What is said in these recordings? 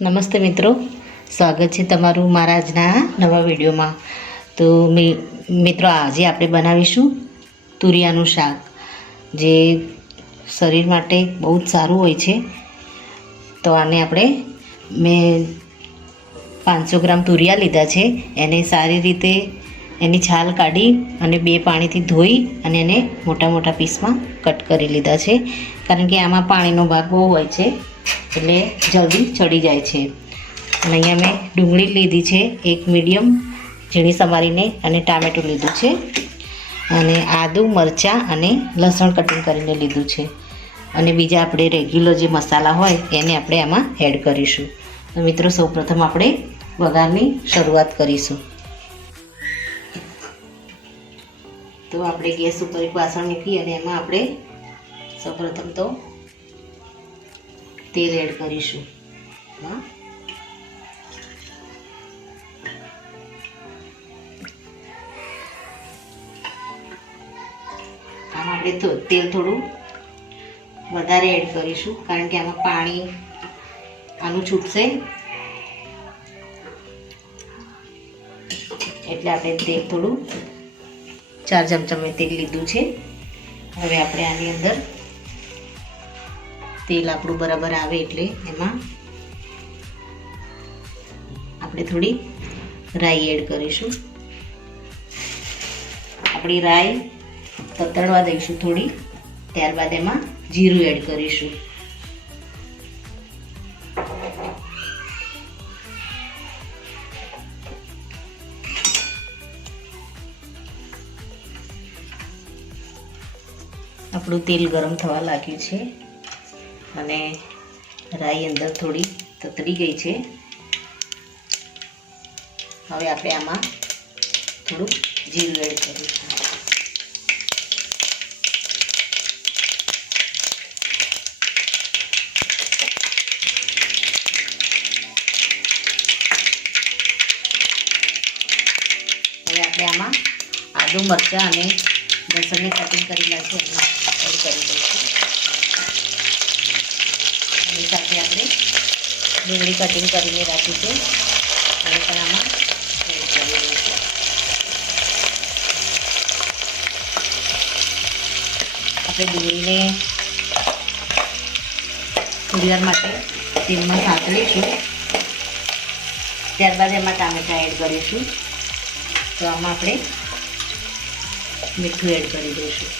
નમસ્તે મિત્રો, સ્વાગત છે તમારું મારા આજના નવા વિડીયોમાં. તો મિત્રો, આજે આપણે બનાવીશું તુરિયાનું શાક, જે શરીર માટે બહુ જ સારું હોય છે. તો આને મેં 500 ગ્રામ તુરિયા લીધા છે. એને સારી રીતે એની છાલ કાઢી અને 2 પાણીથી ધોઈ અને એને મોટા મોટા પીસમાં કટ કરી લીધા છે. કારણ કે આમાં પાણીનો ભાગ બહુ હોય છે, એટલે જલ્દી ચડી જાય છે. અને અહીંયા મેં ડુંગળી લીધી છે, એક મીડિયમ ઝીણી સમારીને, અને ટામેટું લીધું છે, અને આદું, મરચાં અને લસણ કટિંગ કરીને લીધું છે. અને બીજા આપણે રેગ્યુલર જે મસાલા હોય એને આપણે આમાં એડ કરીશું. તો મિત્રો, સૌપ્રથમ આપણે વઘારની શરૂઆત કરીશું. તો આપણે ગેસ ઉપર એક વાસણ મૂકી અને એમાં આપણે સૌપ્રથમ તો તેલ એડ કરીશું. આમાં આપણે તેલ થોડું વધારે એડ કરીશું, કારણ કે આમાં પાણી આનું છૂટશે, એટલે આપણે તેલ થોડું 4 ચમચા મેં તેલ લીધું છે. હવે આપણે આની અંદર તેલ આપણું બરાબર આવે એટલે એમાં આપણે થોડી રાઈ એડ કરીશું. આપણી રાઈ તતડવા દઈશું થોડી, ત્યારબાદ એમાં જીરું એડ કરીશું. આપણું તેલ ગરમ થવા લાગ્યું છે અને રાઈ અંદર થોડી તતડી ગઈ છે. હવે આપણે આમાં થોડું જીરું એડ કરીશું. હવે આપણે આમાં આદુ, મરચાં અને લસણને કટિંગ કરેલા છે એમાં એડ કરી દઈશું. એની સાથે આપણે ડુંગળી કટિંગ કરીને રાખી છે અને પણ આમાં એડ કરી દઈશું. આપણે ડુંગળીને થોડી વાર માટે તેલમાં સાંતળીશું, ત્યારબાદ એમાં ટામેટાં એડ કરીશું. તો આમાં આપણે મીઠું એડ કરી દઈશું.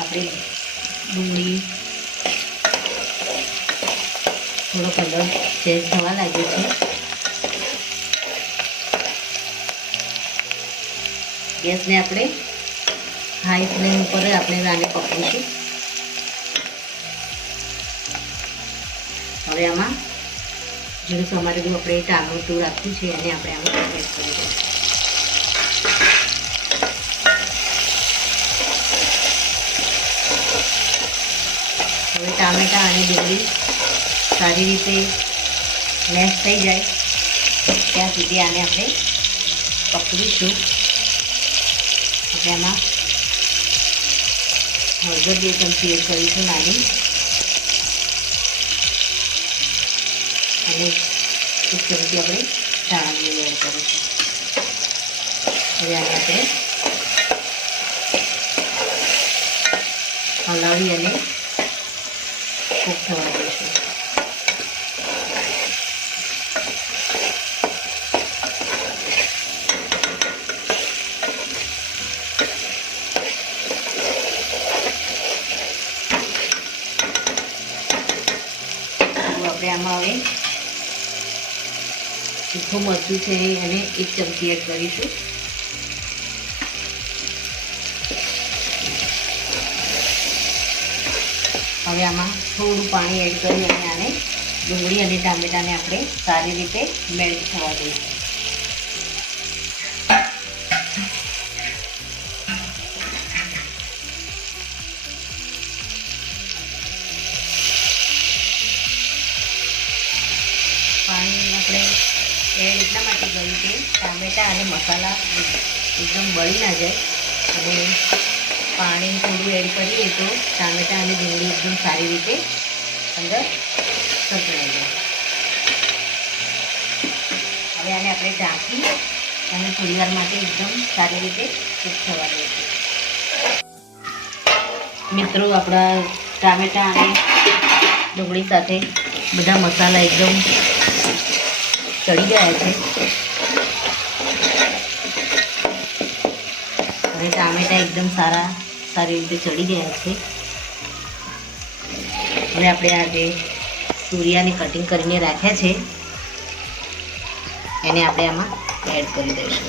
આપણે ડુંગળી થોડો કલર ચેન્જ થવા લાગ્યો છે. ગેસને આપણે હાઈ ફ્લેમ ઉપર આપણે આને પકવીશું. હવે આમાં જેનું સમારેલું આપણે ટામેટું રાખ્યું છે એને આપણે આમાં એડ કરી દઈશું. હવે ટામેટાં અને ડુંગળી સારી રીતે મેશ થઈ જાય ત્યાં સુધી આને આપણે પકવીશું. આપણે આમાં હળદર 2 ચમચી એડ કરીશું નાની, અને 1 ચમચી આપણે ધાણા જીરું એડ કરીશું. હવે આને આપણે હલાવી અને કૂક થવા દઈશું. આપણે આમાં હવે તીખું મરચું છે એને 1 ચમચી એડ કરીશું. હવે આમાં થોડું પાણી એડ કરી અને આને ડુંગળી અને ટામેટાને આપણે સારી રીતે મેલ્ટ થવા દઈશું. એડ એટલા માટે કર્યું કે ટામેટાં અને મસાલા એકદમ બળી ના જાય, અને પાણી થોડું એડ કરીએ તો ટામેટાં અને ડુંગળી એકદમ સારી રીતે અંદર સચવાઈ જાય. હવે આને આપણે ઢાંકી અને થોડી વાર માટે એકદમ સારી રીતે કૂક થવા દઈશું. મિત્રો, આપણા ટામેટાં અને ડુંગળી સાથે બધા મસાલા એકદમ ચડી ગયા છે. હવે ટામેટાં એકદમ સારી રીતે ચડી ગયા છે. હવે આપણે આ જે તુરિયાને કટિંગ કરીને રાખ્યા છે એને આપણે આમાં એડ કરી દઈશું.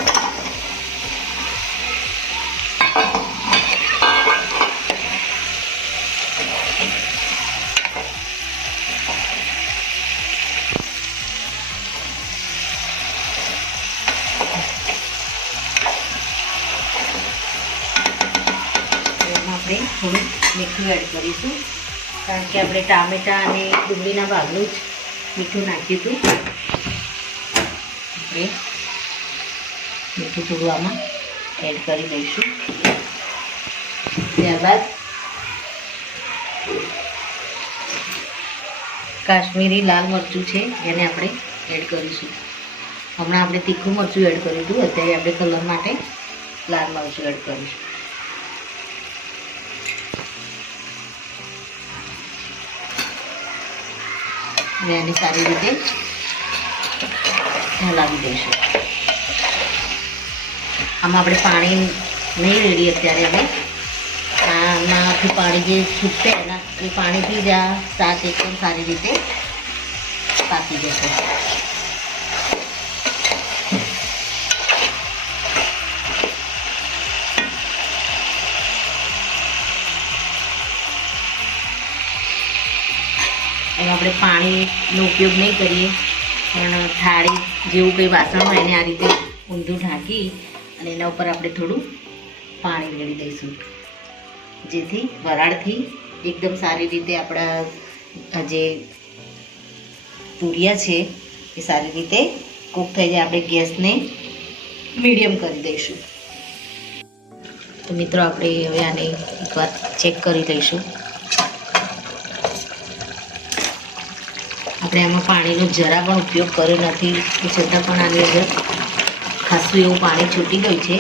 આપણે થોડું મીઠું એડ કરીશું, કારણ કે આપણે ટામેટાં અને ડુંગળીના ભાગનું જ મીઠું નાખ્યું હતું. આપણે મીઠું થોડું આમાં એડ કરી દઈશું. ત્યારબાદ કાશ્મીરી લાલ મરચું છે એને આપણે એડ કરીશું. હમણાં આપણે તીખું મરચું એડ કર્યું હતું, અત્યારે આપણે કલર માટે લાલ મરચું એડ કરીશું. હવે આને સારી રીતે હલાવી દઈશું. આમાં આપણે પાણી નહીં રેડી અત્યારે. હવે આમાંથી પાણી જે છૂટશે એના એ પાણીથી જ આ શાક એકદમ સારી રીતે પાકી જશે. એમાં આપણે પાણીનો ઉપયોગ નહીં કરીએ, પણ થાળી જેવું કંઈ વાસણ હોય એને આ રીતે ઊંધું ઢાંકી અને એના ઉપર આપણે થોડું પાણી રેડી દઈશું, જેથી વરાળથી એકદમ સારી રીતે આપણા જે તુરિયા છે એ સારી રીતે કૂક થઈ જાય. આપણે ગેસને મીડિયમ કરી દઈશું. તો મિત્રો, આપણે હવે આને એકવાર ચેક કરી લઈશું. આપણે આમાં પાણીનો જરા પણ ઉપયોગ કર્યો નથી, છતાં પણ આની અંદર ખાસું એવું પાણી છૂટી ગયું છે.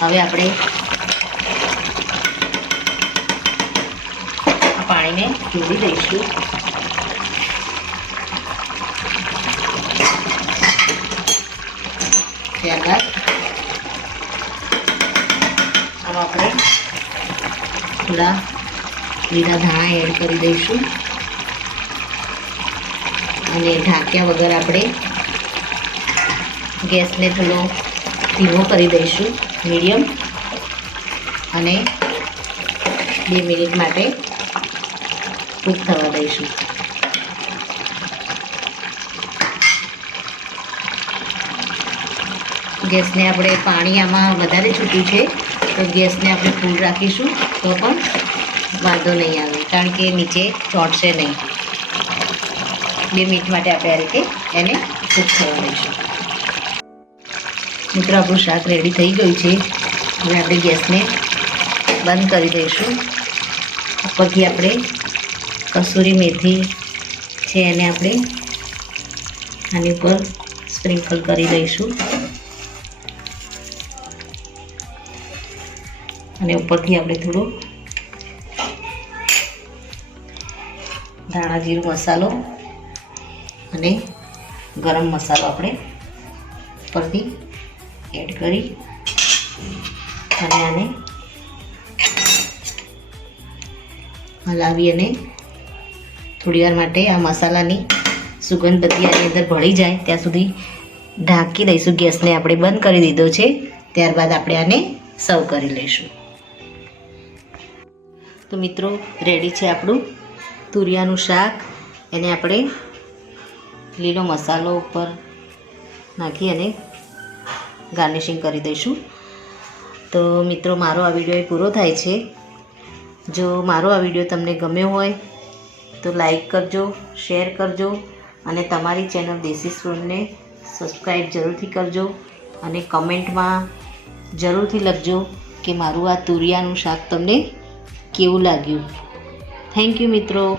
હવે આપણે આ પાણીને જોડી દઈશું. ત્યારબાદ આમાં આપણે થોડા લીલા ધાણા એડ કરી દઈશું અને ઢાંક્યા વગર આપણે ગેસને થોડો ધીમો કરી દઈશું, મીડિયમ, અને 2 મિનિટ માટે કૂક થવા દઈશું. ગેસને આપણે પાણી આમાં વધારે છૂટ્યું છે તો ગેસને આપણે ફૂલ રાખીશું તો પણ વાંધો નહીં આવે, કારણ કે નીચે ચોંટશે નહીં. 2 મિનિટ માટે આપણે આ રીતે એને કૂક થવા દઈશું. મિત્રો, આપણું શાક રેડી થઈ ગયું છે. હવે આપણે ગેસને બંધ કરી દઈશું. ઉપરથી આપણે કસૂરી મેથી છે એને આપણે આની ઉપર સ્પ્રિંકલ કરી દઈશું અને ઉપરથી આપણે થોડો ધાણા જીરું મસાલો અને ગરમ મસાલો આપણે ઉપરથી એડ કરી અને આને હલાવી અને થોડી વાર માટે આ મસાલાની સુગંધ બધી આની અંદર ભળી જાય ત્યાં સુધી ઢાંકી દઈશું. ગેસને આપણે બંધ કરી દીધો છે. ત્યારબાદ આપણે આને સર્વ કરી લઈશું. તો મિત્રો, રેડી છે આપણું તુરિયાનું શાક. એને આપણે લીલો મસાલો ઉપર નાખી અને ગાર્નિશિંગ કરી દઈશું. તો મિત્રો, મારો આ વિડીયો પૂરો થાય છે. જો મારો આ વિડીયો તમને ગમ્યો હોય તો લાઈક કરજો, શેર કરજો અને તમારી ચેનલ દેશી સ્પૂનને સબસ્ક્રાઈબ જરૂરથી કરજો અને કમેન્ટમાં જરૂરથી લખજો કે મારું આ તુરિયાનું શાક તમને કેવું લાગ્યું. થેન્ક યુ મિત્રો.